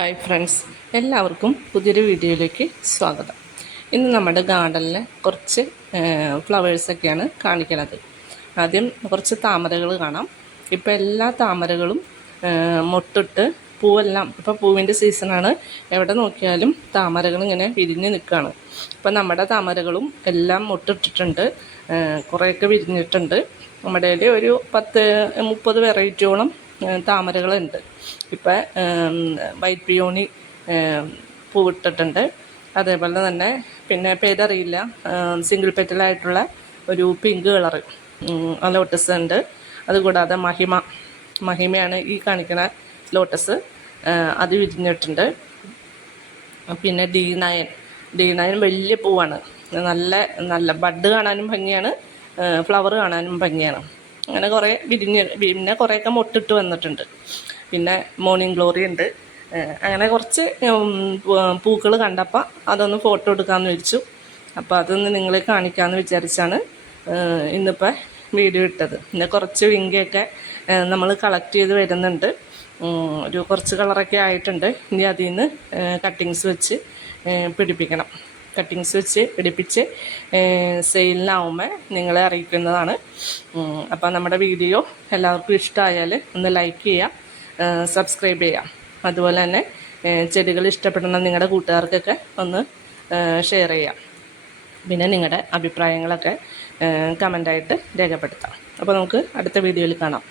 Hi friends, എല്ലാവർക്കും പുതിയൊരു വീഡിയോയിലേക്ക് സ്വാഗതം. ഇന്ന് നമ്മുടെ ഗാർഡനിൽ കുറച്ച് ഫ്ലവേഴ്സൊക്കെയാണ് കാണിക്കുന്നത്. ആദ്യം കുറച്ച് താമരകൾ കാണാം. ഇപ്പോൾ എല്ലാ താമരകളും മൊട്ടിട്ട് പൂവെല്ലാം, ഇപ്പോൾ പൂവിൻ്റെ സീസണാണ്. എവിടെ നോക്കിയാലും താമരകൾ ഇങ്ങനെ വിരിഞ്ഞ് നിൽക്കുകയാണ്. ഇപ്പോൾ നമ്മുടെ താമരകളും എല്ലാം മൊട്ടിട്ടിട്ടുണ്ട്, കുറേയൊക്കെ വിരിഞ്ഞിട്ടുണ്ട്. നമ്മുടെ കയ്യിൽ ഒരു 10-30 വെറൈറ്റിയോളം താമരകളുണ്ട്. ഇപ്പം വൈറ്റ് പിയോണി പൂവിട്ടിട്ടുണ്ട്. അതേപോലെ തന്നെ പിന്നെ പേരറിയില്ല, സിംഗിൾ പെറ്റലായിട്ടുള്ള ഒരു പിങ്ക് കളറ് ലോട്ടസ് ഉണ്ട്. അതുകൂടാതെ മഹിമയാണ് ഈ കാണിക്കുന്ന ലോട്ടസ്, അത് വിരിഞ്ഞിട്ടുണ്ട്. പിന്നെ D9 വലിയ പൂവാണ്. നല്ല ബഡ് കാണാനും ഭംഗിയാണ്, ഫ്ലവർ കാണാനും ഭംഗിയാണ്. അങ്ങനെ കുറേ പിന്നെ കുറേയൊക്കെ മൊട്ടിട്ട് വന്നിട്ടുണ്ട്. പിന്നെ മോർണിംഗ് ഗ്ലോറി ഉണ്ട്. അങ്ങനെ കുറച്ച് പൂക്കൾ കണ്ടപ്പോൾ അതൊന്ന് ഫോട്ടോ എടുക്കാമെന്ന് വെച്ചു. അപ്പോൾ അതൊന്ന് നിങ്ങളെ കാണിക്കാമെന്ന് വിചാരിച്ചാണ് ഇന്നിപ്പോൾ വീഡിയോ ഇട്ടത്. പിന്നെ കുറച്ച് വിങ്കയൊക്കെ നമ്മൾ കളക്ട് ചെയ്ത് വരുന്നുണ്ട്. ഒരു കുറച്ച് കളറൊക്കെ ആയിട്ടുണ്ട്. ഇനി അതിൽ നിന്ന് കട്ടിങ്സ് വെച്ച് പിടിപ്പിക്കണം. കട്ടിങ്സ് വെച്ച് പിടിപ്പിച്ച് സെയിലിനാവുമ്പോൾ നിങ്ങളെ അറിയിക്കുന്നതാണ്. അപ്പോൾ നമ്മുടെ വീഡിയോ എല്ലാവർക്കും ഇഷ്ടമായാൽ ഒന്ന് ലൈക്ക് ചെയ്യാം, സബ്സ്ക്രൈബ് ചെയ്യാം. അതുപോലെ തന്നെ ചെടികൾ ഇഷ്ടപ്പെടുന്ന നിങ്ങളുടെ കൂട്ടുകാർക്കൊക്കെ ഒന്ന് ഷെയർ ചെയ്യാം. പിന്നെ നിങ്ങളുടെ അഭിപ്രായങ്ങളൊക്കെ കമൻ്റായിട്ട് രേഖപ്പെടുത്താം. അപ്പോൾ നമുക്ക് അടുത്ത വീഡിയോയിൽ കാണാം.